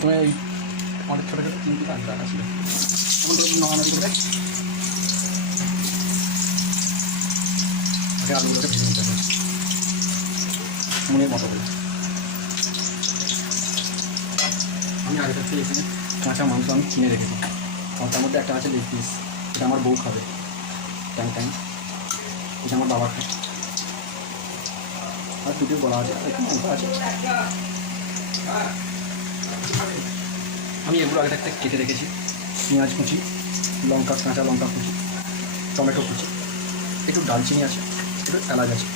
প্রথমে অনেক ছোটো ছোটো 3টি কাজ রাখা ছিল, এমন করে নামানামি করে আগে আলুগুলোকে ভেজে নিতে হবে মনের মতো করে। আমি আগে থাকতে এখানে কাঁচা মাংস আমি কিনে রেখেছি, আর তার মধ্যে একটা আছে লেগ পিস, এটা আমার বউ খাবে, ট্যাং ট্যাং, এটা আমার বাবা খায়, আর দুটো গলা আছে, একটু মাংস আছে। আমি এগুলো আগে থাকতে কেটে রেখেছি, পেঁয়াজ কুচি, লঙ্কা, কাঁচা লঙ্কা কুচি, টমেটো কুচি, একটু ডালচিনি আছে, একটু এলাচ আছে।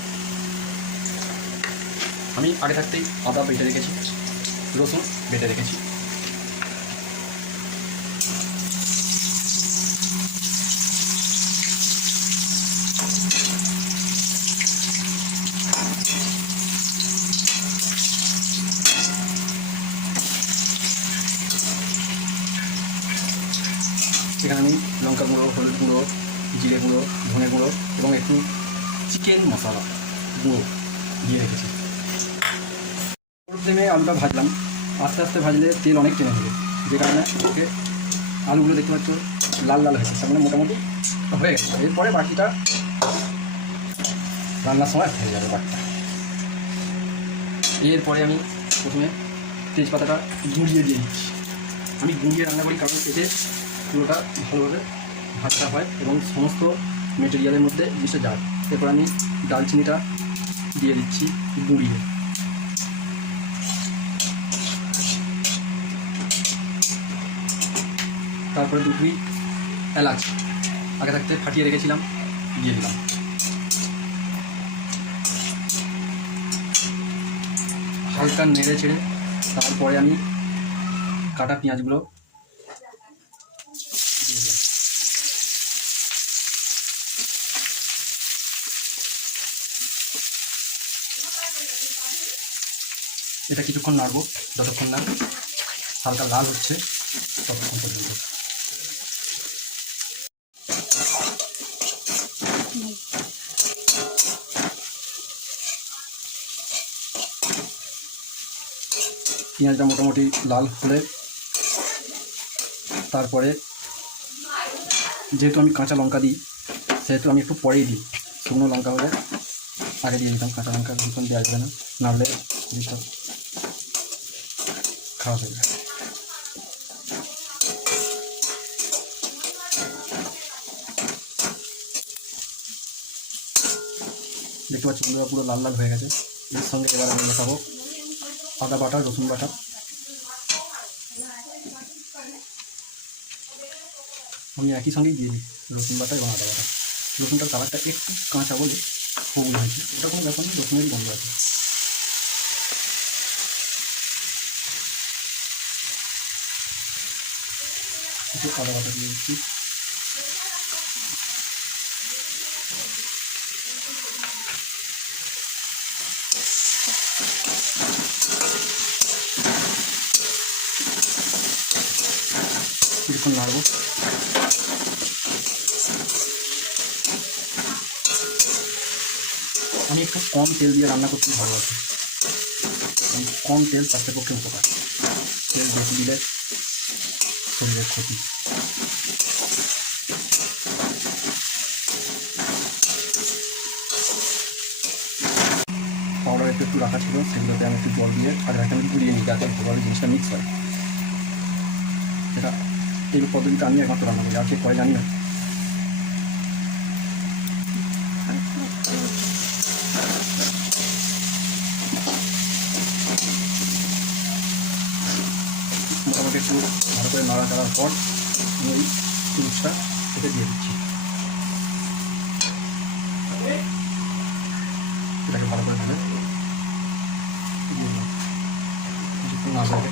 আমি আগে থাকতেই আদা বেটে রেখেছি, রসুন বেটে রেখেছি। এখানে আমি লঙ্কা গুঁড়ো, হলুদ গুঁড়ো, জিরে গুঁড়ো, ধনে গুঁড়ো এবং একটু চিকেন মশলা গুঁড়ো দিয়ে রেখেছি। ফ্লেমে আলুটা ভাজলাম, আস্তে আস্তে ভাজলে তেল অনেক টেনে হবে, যে কারণে ওকে আলুগুলো দেখতে পাচ্ছ লাল লাল হয়েছে, তার মানে মোটামুটি হয়ে গেছে। এরপরে বাকিটা রান্নার সময় হয়ে যাবে বাকিটা। এরপরে আমি প্রথমে তেজপাতাটা গুঁড়িয়ে দিয়ে দিচ্ছি। আমি গুঁড়িয়ে রান্না করি কারণ এতে পুরোটা ভালোভাবে ভাজা হয় এবং সমস্ত মেটেরিয়ালের মধ্যে মিশে যায়। এরপর আমি ডালচিনিটা দিয়ে দিচ্ছি গুঁড়িয়ে, তারপরে দুটোই এলাচ আগে থাকতে ফাটিয়ে রেখেছিলাম দিয়ে দিলাম। হালকা নেড়ে ছেড়ে তারপরে আমি কাটা পেঁয়াজগুলো দিয়ে দিলাম। এটা কিছুক্ষণ নাড়বো, যতক্ষণ না হালকা লাল হচ্ছে ততক্ষণ পর্যন্ত। পেঁয়াজটা মোটামুটি লাল হলে তারপরে যেহেতু আমি কাঁচা লঙ্কা দিই সেহেতু আমি একটু পরেই দিই, শুকনো লঙ্কা হলে আগে দিয়ে দিতাম, কাঁচা লঙ্কা ভীষণ দেওয়া যাবে না, নাহলে জিনিসটা খারাপ হয়ে যায়। দেখতে পাচ্ছি বন্ধুরা পুরো লাল লাল হয়ে গেছে। এর সঙ্গে এবার আমি মেশাবো আদা বাটা, রসুন বাটা। আমি একই সঙ্গেই দিয়ে দিই রসুন বাটা এবং আদা বাটা। রসুনটার কালারটা একটু কাঁচা বলে সবুজ হয়েছে, ওটা কোনো ব্যাপার নেই, রসুনেরই গন্ধ আছে। একটু আদা বাটা দিয়ে দিচ্ছি, কিছুক্ষণ নাড়বো। আমি একটু কম তেল দিয়ে রান্না করতে ভালোবাসি, কম তেল স্বাস্থ্যের পক্ষে উপকার, তেল বেশি দিলে শরীরের ক্ষতি। পাউডার একটু রাখা ছিল, সেগুলোতে আমি একটু জল দিয়ে আর একটা আমি ঘুরিয়ে নিই যাতে ভালোভাবে জিনিসটা মিক্স হয়। এটা এই পদ্ধতিটা আমি একমাত্র রান্না করি, আর কে করে জানি না। মোটামুটি একটু ভালো করে নাড়া চাড়ার পর আমি ওই জিনিসটা থেকে দিয়ে দিচ্ছি, এটাকে ভালো করে ধরে দিয়ে দিলাম কিছুক্ষণ নাড়াবে।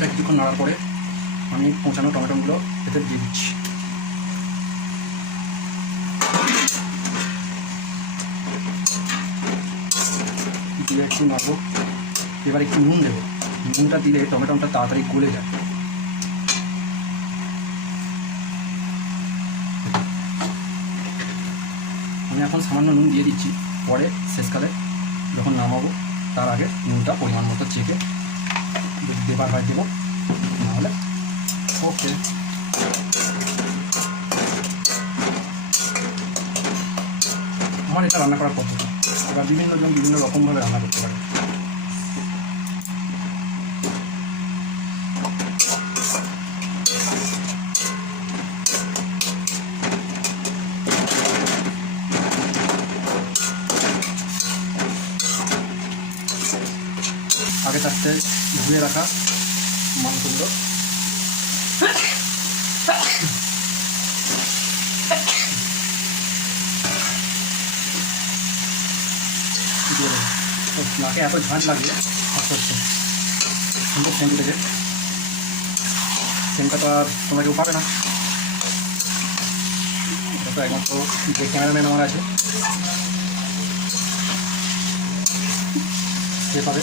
এটা কিছুক্ষণ নাড়ার পরে আমি কোঁচানো টমেটোগুলো এতে দিয়ে দিচ্ছি। দিয়ে একটু নাড়বো। এবার একটু নুন দেবো। নুনটা দিলে টমেটোটা তাড়াতাড়ি গলে যায়। আমি এখন সামান্য নুন দিয়ে দিচ্ছি, পরে শেষকালে যখন নামাবো তার আগে নুনটা পরিমাণ মতো চেখে যদি দেবার হয় দেবো, নাহলে ওকে। আমার এটা রান্না করার পদ্ধতি। এবার বিভিন্ন জন বিভিন্ন রকমভাবে রান্না করতে পারে। আগে থাকতে ধুয়ে রাখা মাংসগুলো দিয়ে দেবো। নাকে এত ঝাঁঝ লাগবে আস্তে আস্তে সুন্দর সেন্ট থেকে। সেন্টটা তো আর তোমরা কেউ পাবে না, এটা তো একমাত্র যে ক্যামেরাম্যান আমার আছে সে পাবে।